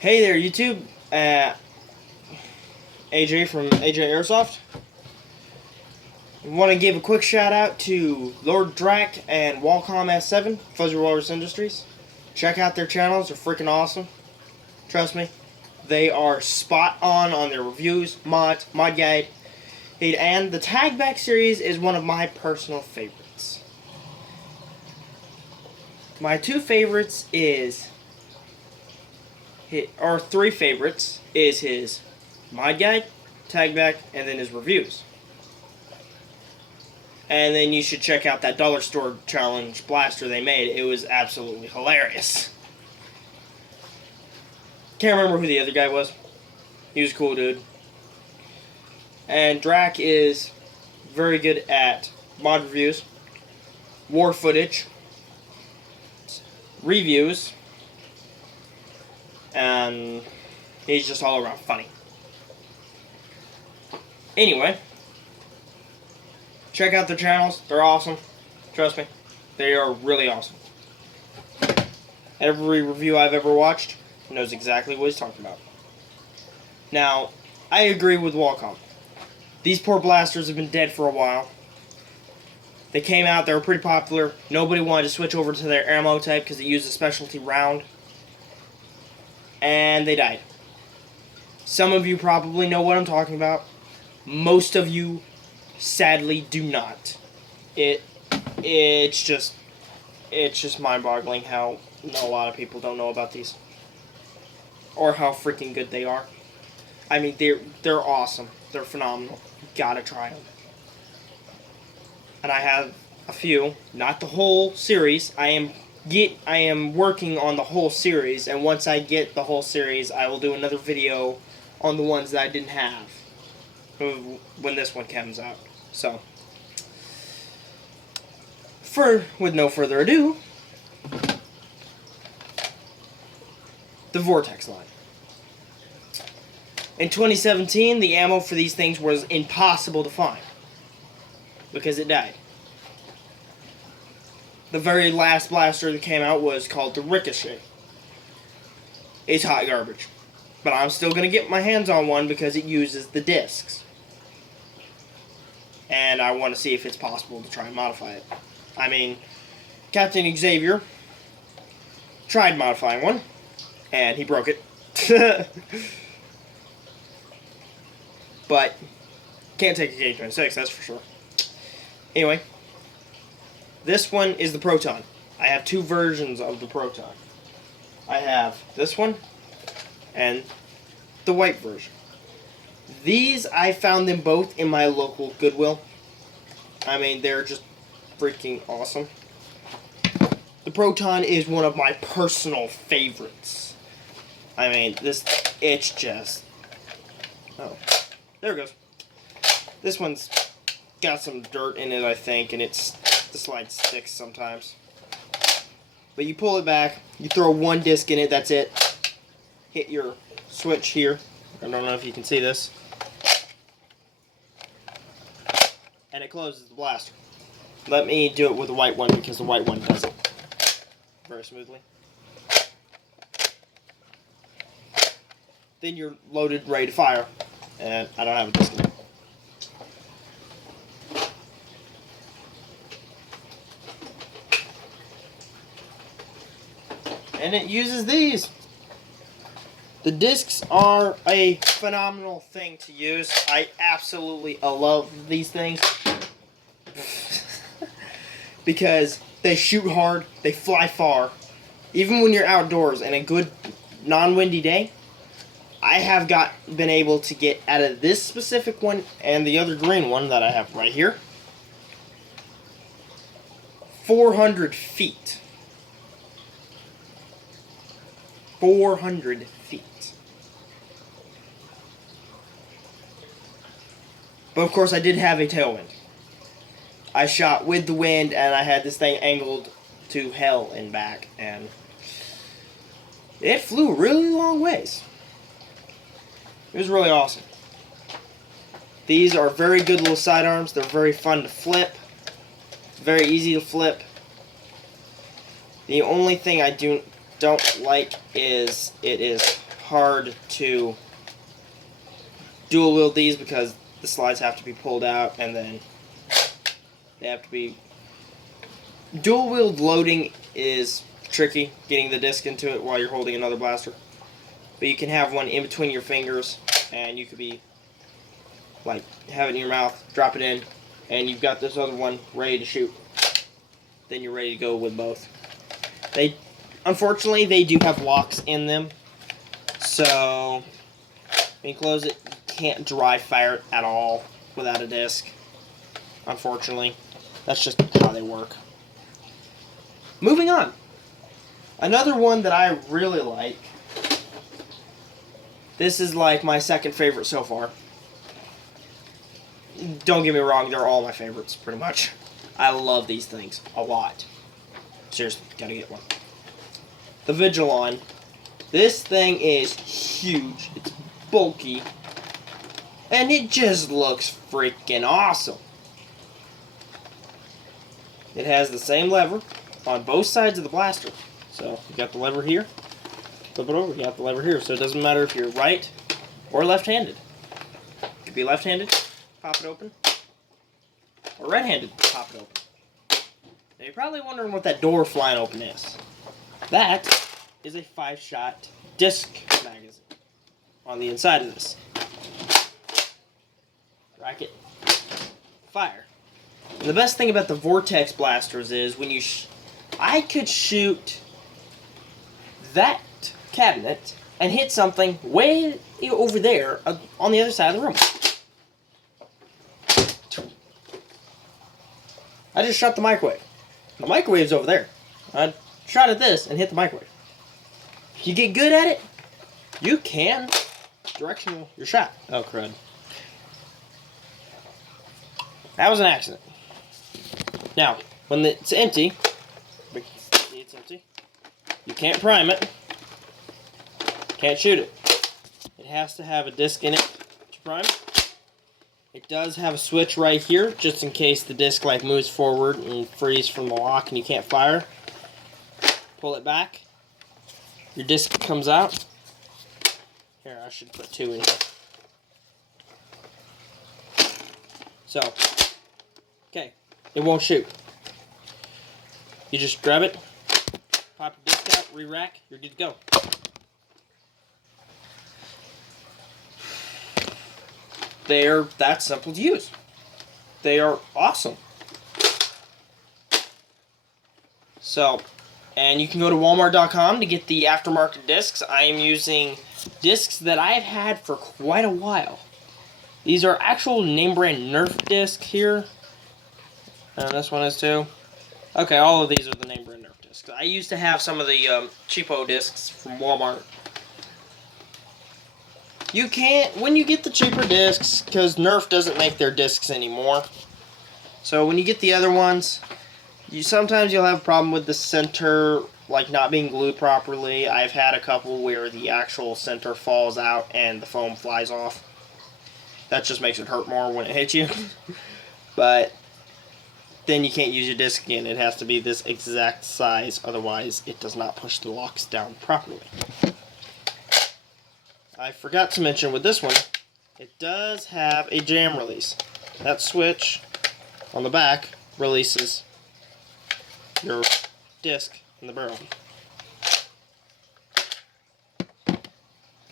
Hey there, YouTube. AJ from AJ Airsoft. I want to give a quick shout out to Lord Drac and Walcom S7, Fuzzy Walrus Industries. Check out their channels, they're freaking awesome. Trust me, they are spot on their reviews, mod guide, and the Tag Back series is one of my personal favorites. My two favorites is, or three favorites, is his mod guide, Tag Back, and then his reviews. And then you should check out that dollar store challenge blaster they made. It was absolutely hilarious. Can't remember who the other guy was. He was a cool dude. And Drac is very good at mod reviews, war footage, reviews, and he's just all around funny. Anyway, check out their channels. They're awesome. Trust me. They are really awesome. Every review I've ever watched knows exactly what he's talking about. Now, I agree with Walcom. These poor blasters have been dead for a while. They came out, they were pretty popular. Nobody wanted to switch over to their ammo type because it used a specialty round. And they died. Some of you probably know what I'm talking about. Most of you sadly do not. It's just mind-boggling how a lot of people don't know about these, or how freaking good they are. I mean, they're awesome. They're phenomenal. You gotta try them. And I have a few, not the whole series. I am working on the whole series, and once I get the whole series, I will do another video on the ones that I didn't have when this one comes out. So, with no further ado, the Vortex line. In 2017, the ammo for these things was impossible to find because it died. The very last blaster that came out was called the Ricochet. It's hot garbage, but I'm still going to get my hands on one because it uses the discs. And I want to see if it's possible to try and modify it. I mean, Captain Xavier tried modifying one, and he broke it. But can't take a K-26, that's for sure. Anyway, this one is the Proton. I have two versions of the Proton. I have this one and the white version. These, I found them both in my local Goodwill. I mean, they're just freaking awesome. The Proton is one of my personal favorites. I mean, it's just... Oh, there it goes. This one's got some dirt in it, I think, and the slide sticks sometimes. But you pull it back, you throw one disc in it, that's it. Hit your switch here. I don't know if you can see this. And it closes the blaster. Let me do it with the white one because the white one does it very smoothly. Then you're loaded, ready to fire. And I don't have a disc in it. And it uses these. The discs are a phenomenal thing to use. I absolutely love these things. Because they shoot hard, they fly far. Even when you're outdoors and a good non-windy day, I have been able to get out of this specific one and the other green one that I have right here, 400 feet. 400 feet. But of course I did have a tailwind. I shot with the wind and I had this thing angled to hell and back, and it flew a really long ways. It was really awesome. These are very good little sidearms. They're very fun to flip. Very easy to flip. The only thing I don't like is it is hard to dual wield these because the slides have to be pulled out and then they have to be... Dual wield loading is tricky, getting the disc into it while you're holding another blaster. But you can have one in between your fingers and you could be like, have it in your mouth, drop it in, and you've got this other one ready to shoot. Then you're ready to go with both. Unfortunately, they do have locks in them, so when you close it, you can't dry fire it at all without a disc. Unfortunately, that's just how they work. Moving on. Another one that I really like. This is like my second favorite so far. Don't get me wrong, they're all my favorites, pretty much. I love these things a lot. Seriously, gotta get one. The Vigilon. This thing is huge. It's bulky. And it just looks freaking awesome. It has the same lever on both sides of the blaster. So, you got the lever here. Flip it over, you got the lever here. So it doesn't matter if you're right or left-handed. You could be left-handed, pop it open. Or right-handed, pop it open. Now you're probably wondering what that door flying open is. That is a 5-shot disc magazine on the inside of this. Racket, fire. And the best thing about the Vortex blasters is when you I could shoot that cabinet and hit something way over there on the other side of the room. I just shot the microwave. The microwave's over there. I shot at this and hit the microwave. If you get good at it, you can directional your shot. Oh, crud. That was an accident. Now, when it's empty, you can't prime it. Can't shoot it. It has to have a disc in it to prime. It does have a switch right here, just in case the disc like moves forward and frees from the lock and you can't fire. Pull it back. Your disc comes out. Here, I should put 2 in here. So, okay, it won't shoot. You just grab it, pop your disc out, re-rack, you're good to go. They're that simple to use. They are awesome. So, and you can go to Walmart.com to get the aftermarket discs. I am using discs that I've had for quite a while. These are actual name brand Nerf discs here. And this one is too. Okay, all of these are the name brand Nerf discs. I used to have some of the cheapo discs from Walmart. You can't, when you get the cheaper discs, because Nerf doesn't make their discs anymore. So when you get the other ones, sometimes you'll have a problem with the center, like not being glued properly. I've had a couple where the actual center falls out and the foam flies off. That just makes it hurt more when it hits you. But then you can't use your disc again. It has to be this exact size, otherwise it does not push the locks down properly. I forgot to mention with this one, it does have a jam release. That switch on the back releases your disc in the barrel.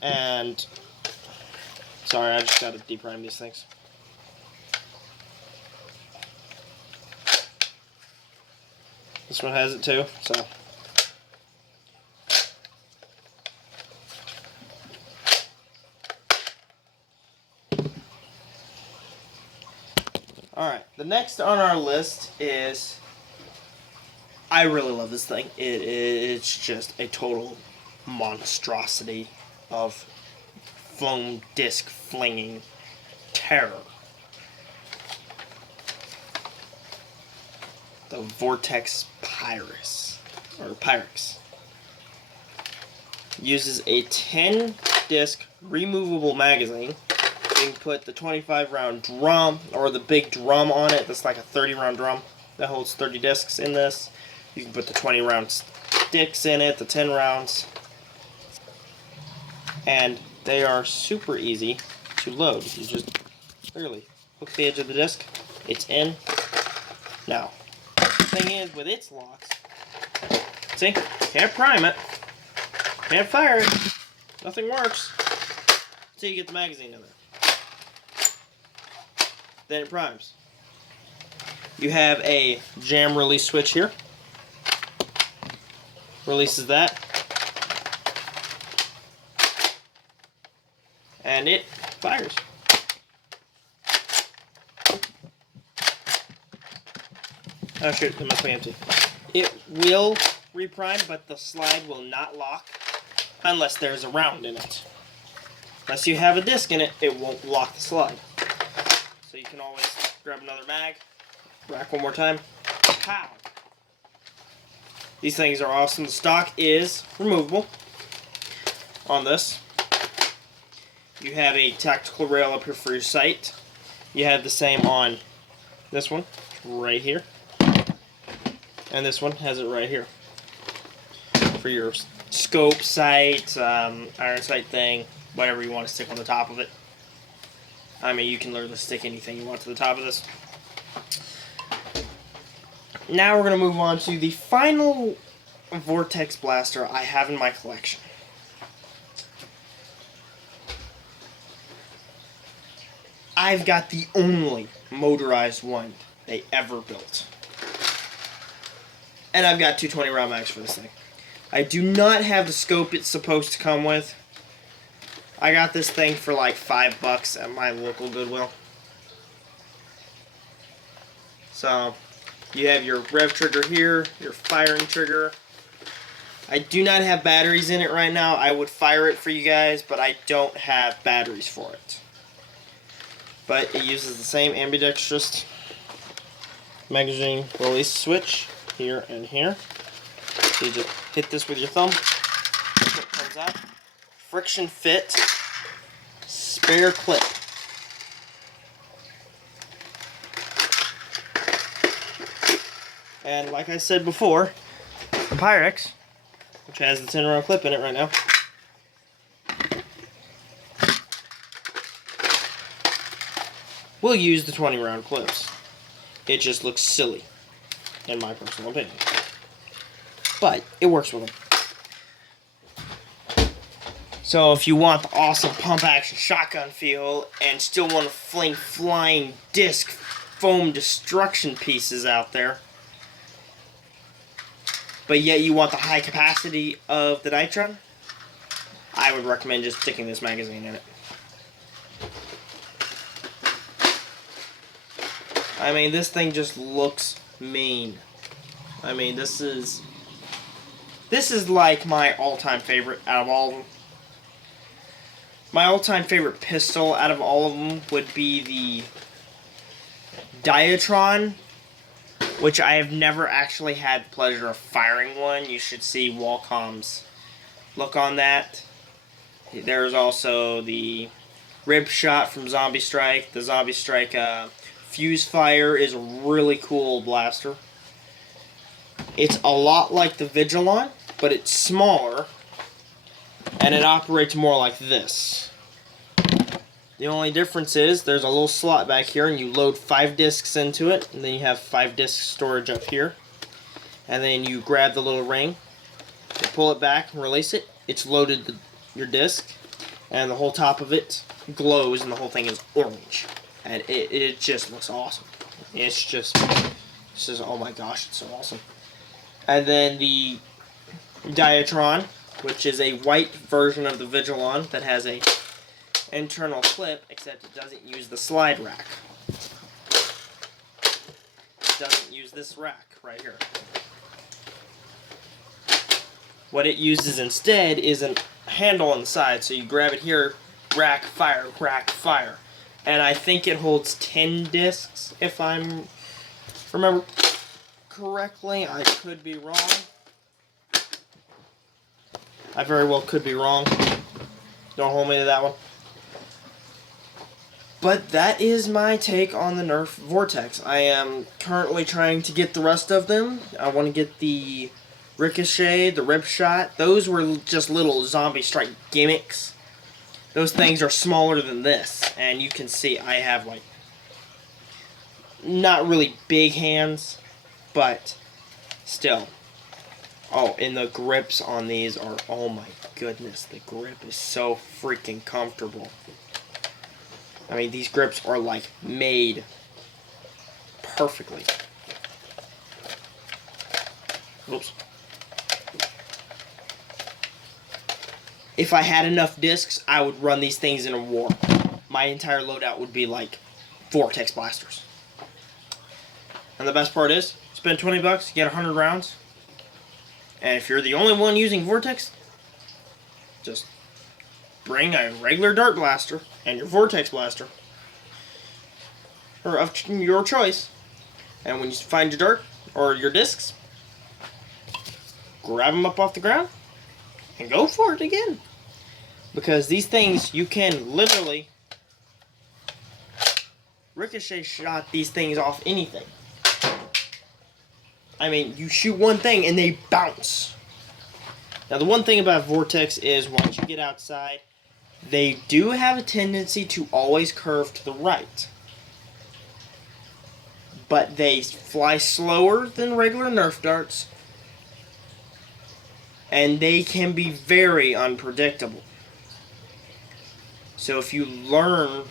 And, sorry, I just got to deprime these things. This one has it too, so. Alright, the next on our list is, I really love this thing. It's just a total monstrosity of foam disc flinging terror. The Vortex Pyrex. Uses a 10 disc removable magazine. You can put the 25 round drum or the big drum on it. That's like a 30 round drum that holds 30 discs in this. You can put the 20 round sticks in it, the 10 rounds. and they are super easy to load. You just literally hook the edge of the disc, it's in. Now, the thing is with its locks, see, can't prime it, can't fire it, nothing works until you get the magazine in there. Then it primes. You have a jam release switch here. Releases that. And it fires. Oh shoot, it must be empty. It will reprime, but the slide will not lock unless there's a round in it. Unless you have a disc in it, it won't lock the slide. So you can always grab another mag, rack one more time. Pow! These things are awesome. The stock is removable on this. You have a tactical rail up here for your sight. You have the same on this one, right here. And this one has it right here. For your scope, sight, iron sight thing, whatever you want to stick on the top of it. I mean, you can literally stick anything you want to the top of this. Now we're going to move on to the final Vortex blaster I have in my collection. I've got the only motorized one they ever built. And I've got 220 round mags for this thing. I do not have the scope it's supposed to come with. I got this thing for like $5 at my local Goodwill. So, you have your rev trigger here, your firing trigger. I do not have batteries in it right now. I would fire it for you guys, but I don't have batteries for it. But it uses the same ambidextrous magazine release switch here and here. So you just hit this with your thumb, it comes out. Friction fit, spare clip. And like I said before, the Pyrex, which has the 10 round clip in it right now, will use the 20 round clips. It just looks silly, in my personal opinion. But it works with them. So if you want the awesome pump action shotgun feel and still want to fling flying disc foam destruction pieces out there, but yet you want the high capacity of the Nitron, I would recommend just sticking this magazine in it. I mean, this thing just looks mean. I mean, this is like my all-time favorite out of all of them. My all-time favorite pistol out of all of them would be the Diatron, which I have never actually had the pleasure of firing one. You should see Wacom's look on that. There's also the Rib Shot from Zombie Strike. The Zombie Strike Fuse Fire is a really cool blaster. It's a lot like the Vigilon, but it's smaller, and it operates more like this. The only difference is there's a little slot back here, and you load 5 discs into it, and then you have 5 disc storage up here. And then you grab the little ring, you pull it back and release it. It's loaded your disc, and the whole top of it glows, and the whole thing is orange. And it just looks awesome. It's just oh my gosh, it's so awesome. And then the Diatron, which is a white version of the Vigilon that has a internal clip, except it doesn't use the slide rack. It doesn't use this rack right here. What it uses instead is a handle on the side, so you grab it here, rack, fire, rack, fire. And I think it holds 10 discs, if I remember correctly. I could be wrong. I very well could be wrong. Don't hold me to that one. But that is my take on the Nerf Vortex. I am currently trying to get the rest of them. I want to get the Ricochet, the Rip Shot. Those were just little Zombie Strike gimmicks those things are smaller than this. And you can see I have, like, not really big hands, but still. Oh, and the grips on these are, oh my goodness, the grip is so freaking comfortable. I mean, these grips are, like, made perfectly. Oops. If I had enough discs, I would run these things in a war. My entire loadout would be, like, Vortex blasters. And the best part is, spend 20 bucks, get 100 rounds. And if you're the only one using Vortex, just bring a regular dart blaster and your Vortex blaster, or of your choice. And when you find your dart or your discs, grab them up off the ground and go for it again. Because these things, you can literally ricochet shot these things off anything. I mean, you shoot one thing and they bounce. Now, the one thing about Vortex is once you get outside, they do have a tendency to always curve to the right. But they fly slower than regular Nerf darts. And they can be very unpredictable. So if you learn,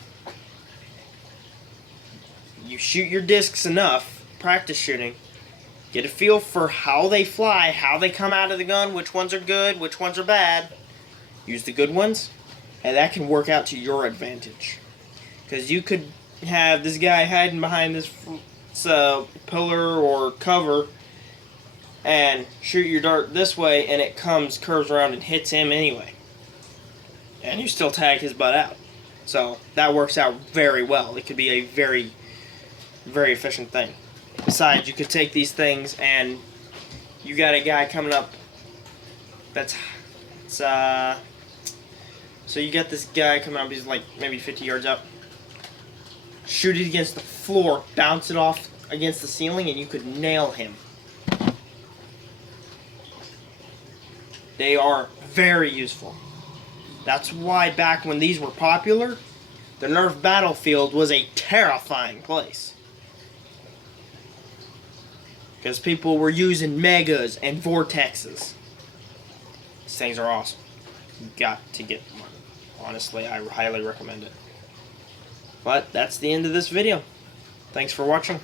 you shoot your discs enough, practice shooting, get a feel for how they fly, how they come out of the gun, which ones are good, which ones are bad. Use the good ones, and that can work out to your advantage. Because you could have this guy hiding behind this pillar or cover and shoot your dart this way, and it curves around and hits him anyway. And you still tag his butt out. So that works out very well. It could be a very, very efficient thing. Besides, you could take these things and you got a guy coming up so you got this guy coming up, he's like maybe 50 yards up. Shoot it against the floor, bounce it off against the ceiling, and you could nail him. They are very useful. That's why back when these were popular, the Nerf battlefield was a terrifying place. Because people were using Megas and Vortexes. These things are awesome. You got to get one. Honestly, I highly recommend it. But that's the end of this video. Thanks for watching.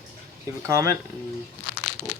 Leave a comment and